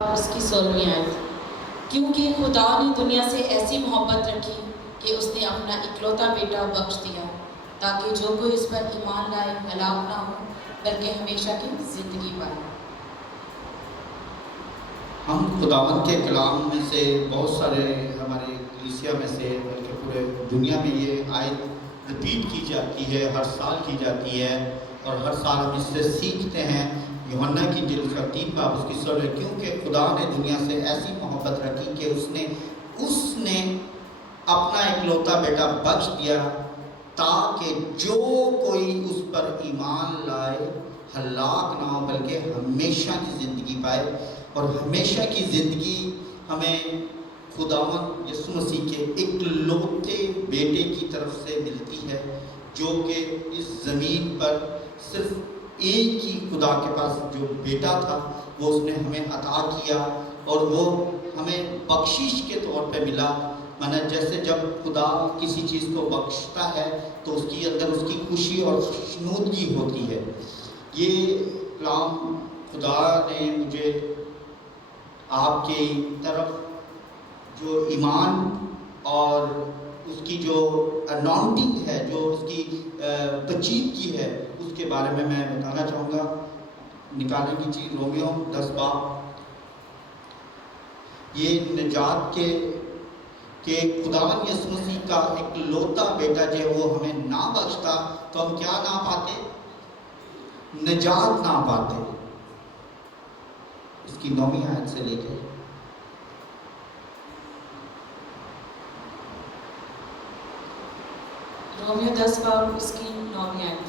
اس کی 16ویں آیت، کیونکہ خدا نے دنیا سے ایسی محبت رکھی کہ اس نے اپنا اکلوتا بیٹا بخش دیا تاکہ جو کوئی اس پر ایمان لائے ہلاک نہ ہو بلکہ ہمیشہ کی زندگی پائے۔ ہم خداوند کے کلام میں سے بہت سارے ہمارے کلیسیا میں سے بلکہ پورے دنیا میں یہ آیت رپیٹ کی جاتی ہے، ہر سال کی جاتی ہے اور ہر سال ہم اس سے سیکھتے ہیں۔ یوحنا کی انجیل اس کا 3 باب اس کی 16، کیونکہ خدا نے دنیا سے ایسی محبت رکھی کہ اس نے اپنا اکلوتا بیٹا بخش دیا تاکہ جو کوئی اس پر ایمان لائے ہلاک نہ ہو بلکہ ہمیشہ کی زندگی پائے۔ اور ہمیشہ کی زندگی ہمیں خداوند یسوع مسیح کے اکلوتے بیٹے کی طرف سے ملتی ہے، جو کہ اس زمین پر صرف ایک ہی خدا کے پاس جو بیٹا تھا وہ اس نے ہمیں عطا کیا اور وہ ہمیں بخشش کے طور پہ ملا۔ مانا جیسے جب خدا کسی چیز کو بخشتا ہے تو اس کی اندر اس کی خوشی اور خوشنودگی ہوتی ہے۔ یہ کلام خدا نے مجھے آپ کی طرف جو ایمان اور اس کی جو اناؤنٹنگ ہے، جو اس کی بچیدگی ہے، اس کے بارے میں بتانا چاہوں گا۔ نکالنے کی چیز رومیو 10 باب، یہ نجات کہ خداوند یسوع مسیح کا اکلوتا بیٹا جو ہے وہ ہمیں نہ بخشتا تو ہم کیا نہ پاتے؟ نجات نہ پاتے۔ اس کی 9ویں آیت سے لے کے رومیو 10 باب اس کی 9ویں آیت،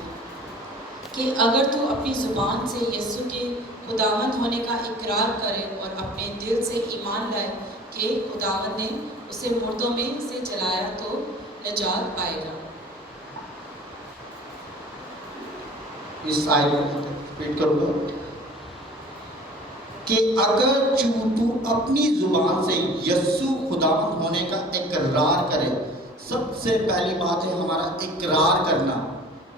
کہ اگر تو اپنی زبان سے یسوع کے خداوند ہونے کا اقرار کرے اور اپنے دل سے ایمان لائے کہ خداوند نے اسے مردوں میں سے جلایا تو نجات پائے گا۔ اس آیت کو ریپیٹ کروں گا کہ اگر تو اپنی زبان سے یسوع خداوند ہونے کا اقرار کرے، سب سے پہلی بات ہے ہمارا اقرار کرنا،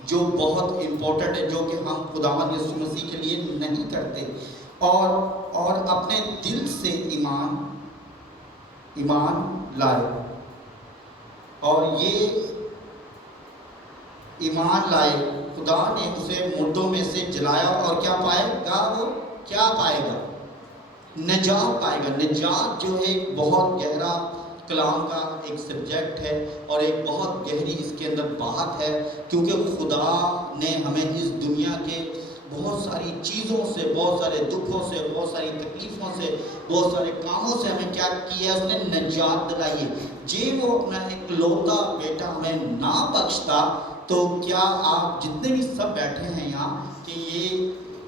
جو بہت امپورٹنٹ ہے، جو کہ ہم خداوند یسوع مسیح کے لیے نہیں کرتے، اور اپنے دل سے ایمان لائے، اور یہ ایمان لائے خدا نے اسے مردوں میں سے جلایا اور کیا پائے گا؟ وہ کیا پائے گا؟ نجات پائے گا۔ نجات جو ہے بہت گہرا کلام کا ایک سبجیکٹ ہے اور ایک بہت گہری اس کے اندر بات ہے، کیونکہ خدا نے ہمیں اس دنیا کے بہت ساری چیزوں سے، بہت سارے دکھوں سے، بہت ساری تکلیفوں سے، بہت سارے کاموں سے ہمیں کیا کیا ہے؟ اس نے نجات دلائی ہے۔ جے وہ اپنا اکلوتا بیٹا ہمیں نہ بخشتا تو کیا آپ جتنے بھی سب بیٹھے ہیں یہاں کہ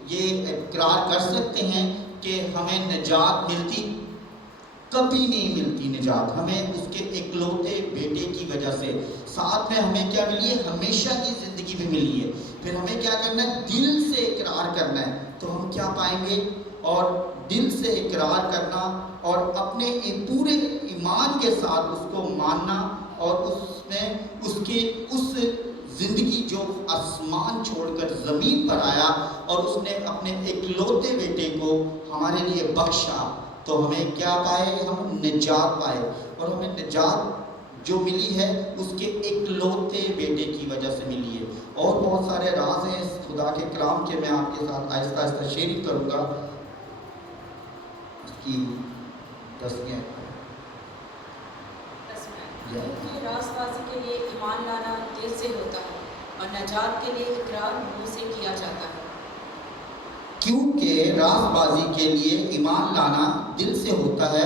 یہ اقرار کر سکتے ہیں کہ ہمیں نجات ملتی؟ کبھی نہیں ملتی نجات، ہمیں اس کے اکلوتے بیٹے کی وجہ سے۔ ساتھ میں ہمیں کیا ملی ہے؟ ہمیشہ کی زندگی بھی ملی ہے۔ پھر ہمیں کیا کرنا ہے؟ دل سے اقرار کرنا ہے تو ہم کیا پائیں گے؟ اور دل سے اقرار کرنا اور اپنے پورے ایمان کے ساتھ اس کو ماننا، اور اس میں اس زندگی جو آسمان چھوڑ کر زمین پر آیا اور اس نے اپنے اکلوتے بیٹے کو ہمارے لیے بخشا، تو ہمیں کیا پائے؟ ہم نجات پائے، اور ہمیں نجات جو ملی ہے اس کے اکلوتے بیٹے کی وجہ سے ملی ہے۔ اور بہت سارے راز ہیں اس خدا کے کلام کے، میں آپ کے ساتھ آہستہ آہستہ شیئرنگ کروں گا۔ اس کی 10ویں آیت کیونکہ راست بازی کے لیے ایمان لانا دل سے ہوتا ہے اور نجات کے لیے اقرار منہ سے کیا جاتا ہے۔ کیونکہ راست بازی کے لیے ایمان لانا دل سے ہوتا ہے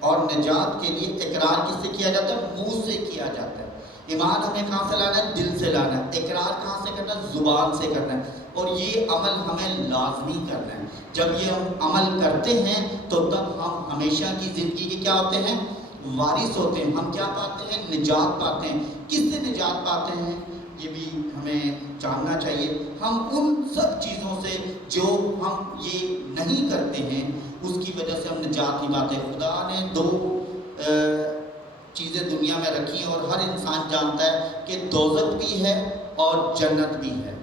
اور نجات کے لیے اقرار کس سے کیا جاتا ہے؟ منہ سے کیا جاتا ہے۔ ایمان ہمیں کہاں سے لانا ہے؟ دل سے لانا ہے۔ اقرار کہاں سے کرنا ہے؟ زبان سے کرنا ہے۔ اور یہ عمل ہمیں لازمی کرنا ہے۔ جب یہ ہم عمل کرتے ہیں تو تب ہم ہمیشہ کی زندگی کے کیا ہوتے ہیں؟ وارث ہوتے ہیں۔ ہم کیا پاتے ہیں؟ نجات پاتے ہیں۔ کس سے نجات پاتے ہیں؟ یہ بھی ہمیں جاننا چاہیے۔ ہم ان سب چیزوں سے جو ہم یہ نہیں کرتے ہیں اس کی وجہ سے ہم نجات نہیں پاتے۔ خدا نے 2 چیزیں دنیا میں رکھی ہیں اور ہر انسان جانتا ہے کہ دوزخ بھی ہے اور جنت بھی ہے،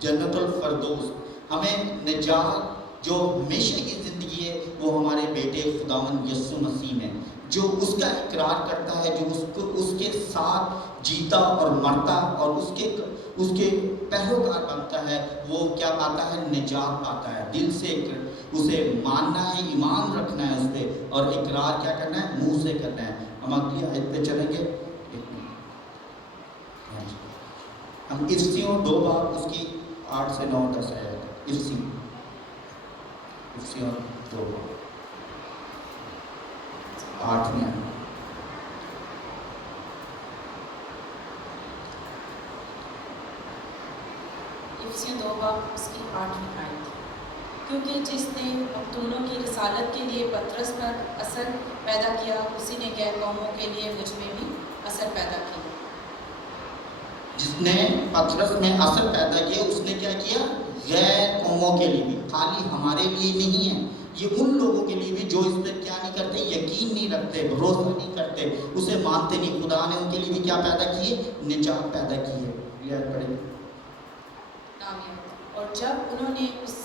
جنت الفردوس۔ ہمیں نجات جو ہمیشہ کی زندگی ہے खुदावन यीशु मसीह में, जो उसका इकरार करता है, जो उसको उसके साथ जीता और मरता और उसके पैरोकार बनता है, वो क्या पाता है? निजात पाता है। दिल से उसे मानना है, ईमान रखना है उस पर, और इकरार क्या करना है? मुंह से करना है। हम अगली आयत पे चलेंगे। हम इफ्सियों 2 बार उसकी 8 से 9 10 आयत, इफ्सियों 2 8 में इफ्सियों 2 बाब उसकी 8वीं आयत। क्योंकि जिसने मखतूनों की रसालत के लिए पतरस पर असर पैदा किया, उसी ने गैर कौमों के लिए मुझ में भी असर पैदा किया। जिसने पतरस में असर पैदा किया, उसने क्या किया? गैर कौमों के लिए भी, खाली हमारे लिए नहीं है, ये उन लोगों के लिए भी जो इस पर क्या नहीं करते? यकीन नहीं रखते, भरोसा नहीं करते, उसे मानते नहीं। खुदा ने उनके लिए भी क्या पैदा किए? निजात पैदा की है। क्लियर पढ़ेंगे। और जब उन्होंने उस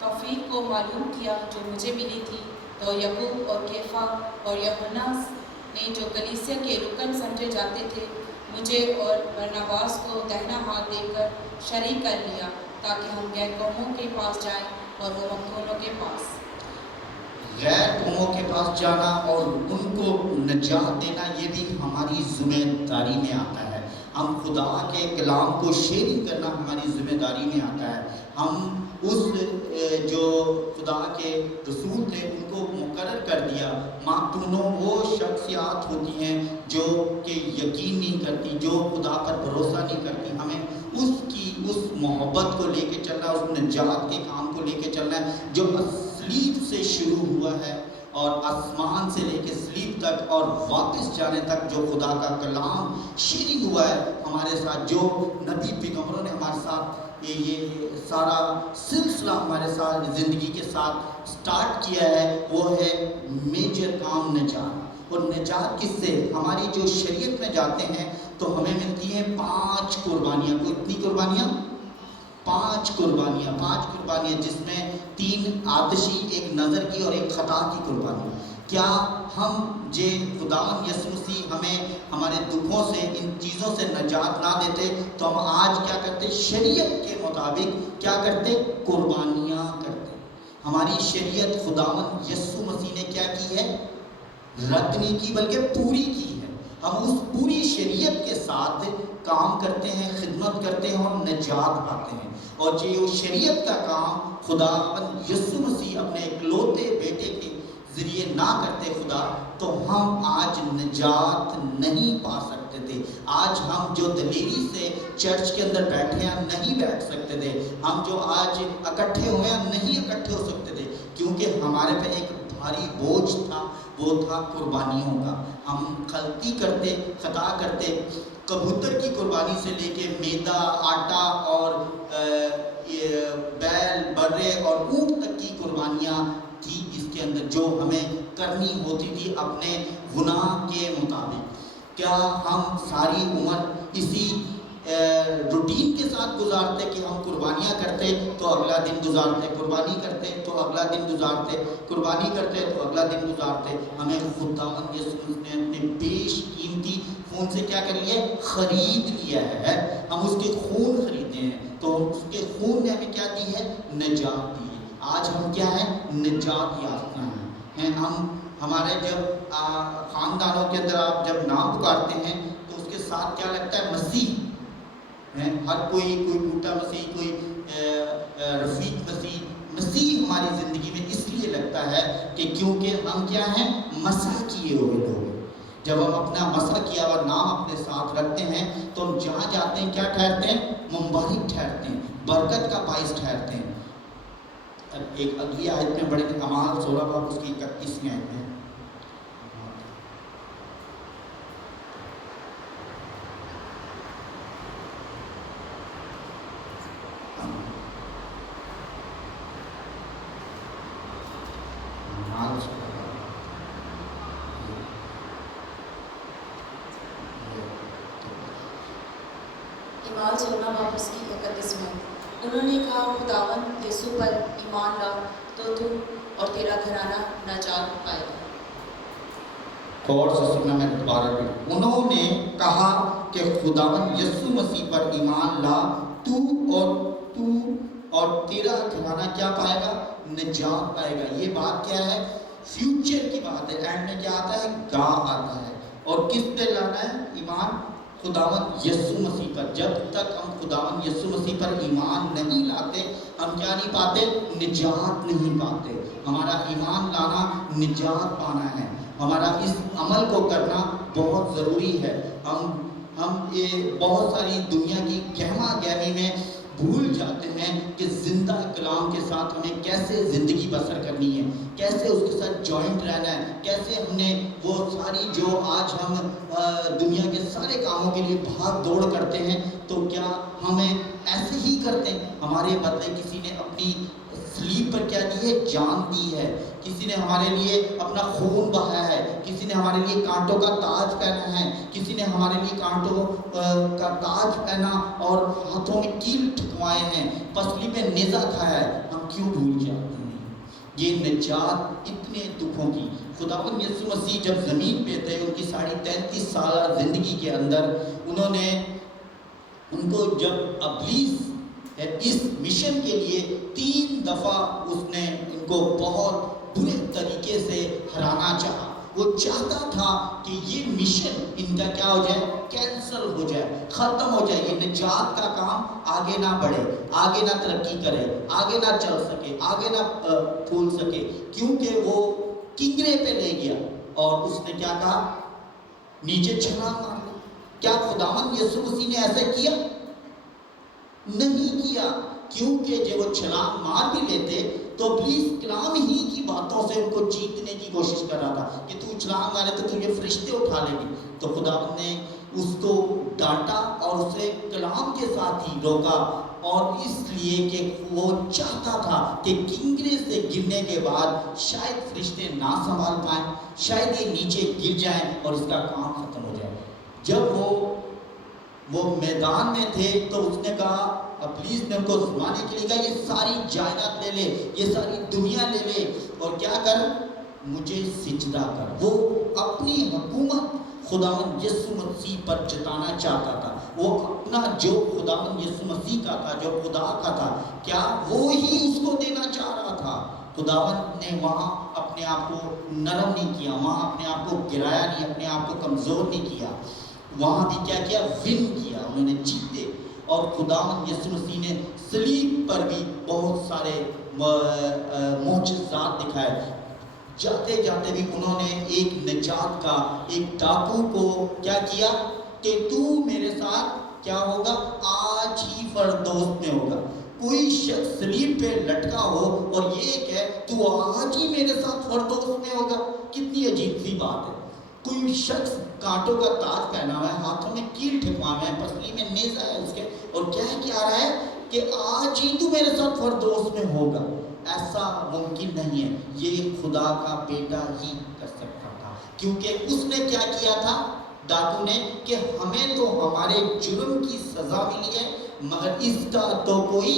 तौफीक को मालूम किया जो मुझे मिली थी, तो यकूब और केफा और यूहन्ना ने, जो कलीसिया के रुकन समझे जाते थे, मुझे और बरनबास को दाहिना हाथ देकर शरीक कर लिया, ताकि हम गैर कौमों के पास जाएं और वो मखतूनों के पास। गैर कौमों के पास जाना और उनको निजात देना, ये भी हमारी जिम्मेदारी में आता है। हम खुदा के कलाम को शेयरिंग करना हमारी जिम्मेदारी में आता है। हम उस जो खुदा के रसूल थे उनको मुकर्रर कर दिया। मातूनों वो शख्सियात होती हैं जो कि यकीन नहीं करती, जो खुदा पर भरोसा नहीं करती। हमें उस मोहब्बत को लेके चलना, उस निजात के काम को लेके चलना है जो सलीब से शुरू हुआ है और आसमान से लेके सलीब तक और वापस जाने तक जो खुदा का कलाम शेयरिंग हुआ है हमारे साथ, जो नबी पैगंबरों ने हमारे साथ ये सारा सिलसिला हमारे साथ ज़िंदगी के साथ स्टार्ट किया है, वो है मेजर काम निजात। और निजात किससे? हमारी जो शरीयत में जाते हैं तो हमें मिलती हैं 5 कुर्बानियाँ। को इतनी कुर्बानियाँ? 5 कुर्बानियाँ, जिसमें 3 आतिशी, 1 नज़र की और 1 खता की कुर्बानी। क्या हम जे खुदावन यीशु मसीह हमें हमारे दुखों से, इन चीज़ों से निजात ना देते तो हम आज क्या करते? शरीयत के मुताबिक क्या करते? कुर्बानियाँ करते। हमारी शरीयत खुदावन यीशु मसीह ने क्या की है? रद्द नहीं की, बल्कि पूरी की है। हम उस पूरी शरीयत के साथ काम करते हैं, खिदमत करते हैं और निजात पाते हैं। और जो शरीयत का काम खुदावन यीशु मसीह अपने इकलौते बेटे के ज़रिए ना करते खुदा, तो हम आज निजात नहीं पा सकते थे। आज हम जो दलेरी से चर्च के अंदर बैठे हैं नहीं बैठ सकते थे। हम जो आज इकट्ठे हुए हैं नहीं इकट्ठे हो सकते थे, क्योंकि हमारे पे एक भारी बोझ था, वो था कुर्बानियों का। हम गलती करते, खता करते। कबूतर की कुर्बानी से लेके मैदा, आटा और बैल, बर्रे और ऊँट तक की कुर्बानियाँ थी इसके अंदर, जो हमें करनी होती थी अपने गुनाह के मुताबिक। क्या हम सारी उम्र इसी रूटीन के साथ गुजारते कि हम कुर्बानियाँ करते तो अगला दिन गुजारते, कुर्बानी करते तो अगला दिन गुजारते, कुर्बानी करते तो अगला दिन गुजारते? हमें खुदावंद यीशु ने अपने बेशकीमती खून से क्या कर लिया? खरीद लिया है। हम उसके खून खरीदे हैं, तो उसके खून ने हमें क्या दी है? निजात दी है। आज हम क्या है? निजात याफ्ता हैं। हम हमारे जब ख़ानदानों के अंदर आप जब नाम पुकारते हैं तो उसके साथ क्या लगता है? मसीह है। हर कोई बूटा मसीह, कोई रफ़ीक मसीह। मसीह हमारी ज़िंदगी में इसलिए लगता है कि क्योंकि हम क्या हैं? मसा किए हुए लोग। जब हम अपना मसा किया हुआ नाम अपने साथ रखते हैं तो हम जहाँ जाते हैं क्या ठहरते हैं? मुबारक ठहरते हैं, बरकत का बाइस ठहरते हैं। एक अगली आयत में बड़े अमाल 16 बाब उसकी 31 आयत में इमाल 16 बाब उसकी 31 में उन्होंने कहा, खुदावंद यीशु पर ईमान ला तो तुम और तेरा घराना नजात पाएगा। गौर से सुनना, मैं दोबारा भी, उन्होंने कहा कि खुदावन यीशु मसीह पर ईमान ला, तू और तेरा घराना क्या पाएगा? निजात पाएगा। ये बात क्या है? फ्यूचर की बात है। एंड में क्या आता है? गा आता है। और किस पे लाना है ईमान? खुदावन यीशु मसीह पर। जब तक हम खुदावन यीशु मसीह पर ईमान नहीं लाते, हम क्या नहीं पाते? निजात नहीं पाते। हमारा ईमान लाना निजात पाना है। हमारा इस अमल को करना बहुत ज़रूरी है। हम ये बहुत सारी दुनिया की गहमा गहमी में भूल जाते हैं कि ज़िंदा कलाम के साथ हमें कैसे ज़िंदगी बसर करनी है, कैसे उसके साथ जॉइंट रहना है, कैसे हमने वो सारी जो आज हम दुनिया के सारे कामों के लिए भाग दौड़ करते हैं, तो क्या हमें ऐसे ही करते हैं? हमारे बदले किसी ने अपनी सलीब पर क्या दी है? जान दी है। किसी ने हमारे लिए अपना खून बहाया है। किसी ने हमारे लिए कांटों का ताज पहना है। किसी ने हमारे लिए कांटों का ताज पहना और हाथों में कील ठुकवाए हैं, पसली पे नेज़ा खाया है। हम क्यों भूल जाते हैं ये निजात इतने दुखों की? खुदावंद यीशु मसीह जब ज़मीन पे थे, उनकी 33.5 साल ज़िंदगी के अंदर, उनको जब अब्लीस इस मिशन के लिए 3 दफ़ा उसने इनको बहुत बुरे तरीके से हराना चाहा। वो चाहता था कि ये मिशन इनका क्या हो जाए? कैंसल हो जाए, ख़त्म हो जाए। ये निजात का काम आगे ना बढ़े, आगे ना तरक्की करे, आगे ना चल सके, आगे ना फूल सके, क्योंकि वो किंगरे पे ले गया। और उसने क्या कहा? नीचे छलांग मार ली। क्या खुदावंद यीशु मसीह ने ऐसा किया? नहीं किया, क्योंकि जब वो छलांग मार भी लेते तो इब्लीस कलाम ही की बातों से उनको जीतने की कोशिश कर रहा था कि तू छलांग मारे तो तुझे फरिश्ते उठा लेंगे। तो खुदावंद ने उसको डांटा और उसे कलाम के साथ ही रोका, और इसलिए कि वो चाहता था कि किंगरे से गिरने के बाद शायद फरिश्ते ना संभाल पाएं, शायद ये नीचे गिर जाएं और इसका काम खत्म हो जाए। जब वो मैदान में थे तो उसने कहा, इब्लीस ने उनको आजमाने के लिए कहा, ये सारी जायदाद ले ले, ये सारी दुनिया ले ले, और क्या कर? मुझे सिजदा कर। वो अपनी हुकूमत खुदावंद यीशु मसीह पर जताना चाहता था। वो अपना जो खुदावंद यीशु मसीह का था, जो खुदा का था, क्या वो ही उसको देना चाह रहा था। खुदावंद ने वहाँ अपने आप को नरम नहीं किया, वहाँ अपने आप को गिराया नहीं, अपने आप को कमज़ोर नहीं किया। वहाँ भी क्या किया? विन किया, उन्होंने जीते। और खुदावंद यीशु मसीह ने सलीब पर भी बहुत सारे मोजज़ात दिखाए। जाते जाते भी उन्होंने एक निजात का, एक डाकू को क्या किया कि तू मेरे साथ क्या होगा? आज ही फरदौस में होगा। कोई शख्स सलीब पे लटका हो और ये कहे तू आज ही मेरे साथ फरदौस में होगा, कितनी अजीब सी बात है। कोई शख्स कांटों का ताज पहना हुआ है, हाथों में कील ठिकवाए हैं, पसली में नेज़ा है उसके, और क्या रहा है कि आज ही तू मेरे साथ फरदौस में होगा। ऐसा मुमकिन नहीं है, ये खुदा का बेटा ही कर सकता था। क्योंकि उसने क्या किया था डाकू ने कि हमें तो हमारे जुर्म की सज़ा मिली है, मगर इसका तो कोई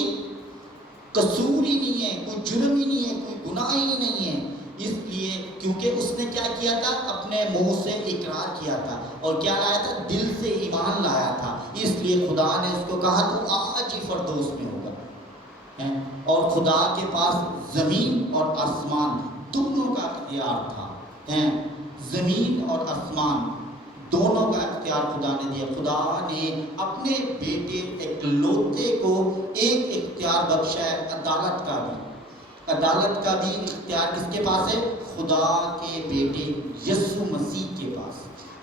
कसूर ही नहीं है, कोई जुर्म ही नहीं है, कोई गुनाह ही नहीं है। इसलिए क्योंकि उसने क्या किया था? अपने मुंह से इकरार किया था, और क्या लाया था? दिल से ईमान लाया था। इसलिए खुदा ने उसको कहा तू आज ही फरदौस में होगा। और खुदा के पास ज़मीन और आसमान दोनों का इख्तियार था। ज़मीन और आसमान दोनों का इख्तियार खुदा ने दिया। खुदा ने अपने बेटे इकलौते को एक इख्तियार बख्शा है, अदालत का भी। अदालत का भी इख्तियार किसके पास है? खुदा के बेटे यीशु मसीह के पास।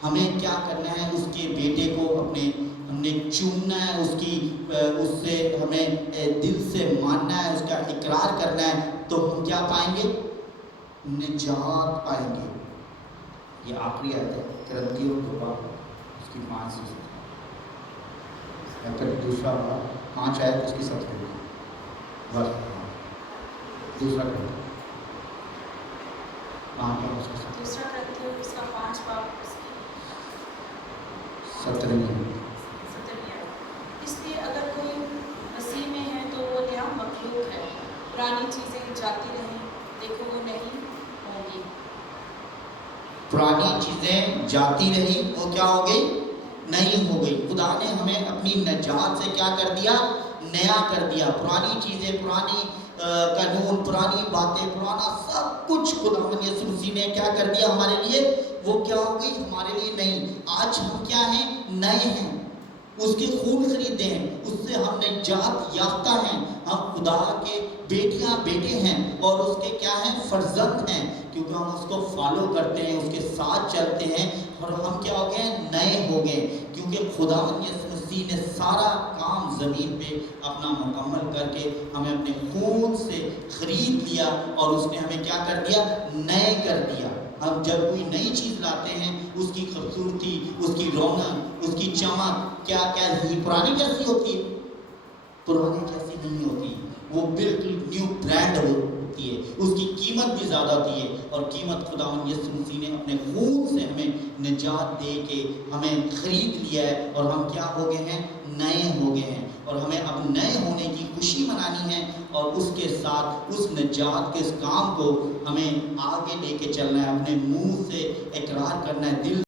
हमें क्या करना है? उसके बेटे को हमने चूमना है, उससे हमें दिल से मानना है, उसका इकरार करना है, तो हम क्या पाएंगे? निजात पाएंगे। ये आखिरी आयत है कुरिन्थियों 2 उसकी 5 या फिर दूसरा 5 आयत उसकी 17 बस दूसरा ग्रंथ दूसरा ग्रंथ उसका 5 बाब 17। इसलिए अगर कोई मसीह में है तो वो नया मखलूक है, पुरानी चीज़ें जाती रहें, देखो वो नहीं होगी। पुरानी चीजें जाती रही, वो क्या हो गई? नहीं हो गई। खुदा ने हमें अपनी नजात से क्या कर दिया? नया कर दिया। पुरानी चीजें, पुरानी कानून, पुरानी बातें, पुराना सब कुछ खुदावंद यीशु मसीह ने क्या कर दिया हमारे लिए? वो क्या हो गई? हमारे लिए नहीं। आज हम क्या हैं? नए हैं, उसके खून खरीदे हैं, उससे हम निजात याफ्ता हैं, हम खुदा के बेटियां बेटे हैं और उसके क्या हैं? फर्जंद हैं, क्योंकि हम उसको फॉलो करते हैं, उसके साथ चलते हैं और हम क्या हो गए? नए हो गए, क्योंकि खुदावंद यीशु मसीह ने सारा काम ज़मीन पे अपना मुकम्मल करके हमें अपने खून से खरीद लिया और उसने हमें क्या कर दिया? नए कर दिया। हम जब कोई नई चीज़ लाते हैं, उसकी खूबसूरती, उसकी रौनक, उसकी चमक क्या कैसी? पुरानी जैसी होती है? पुरानी जैसी नहीं होती, वो बिल्कुल न्यू ब्रांड होती है, उसकी कीमत भी ज़्यादा होती है। और कीमत खुदावंद यीशु मसीह ने अपने खून से हमें निजात दे के हमें खरीद लिया है और हम क्या हो गए हैं? नए हो गए हैं। और हमें अब नए होने की खुशी मनानी है और उसके साथ उस निजात के इस काम को हमें आगे लेके चलना है, अपने मुंह से इकरार करना है, दिल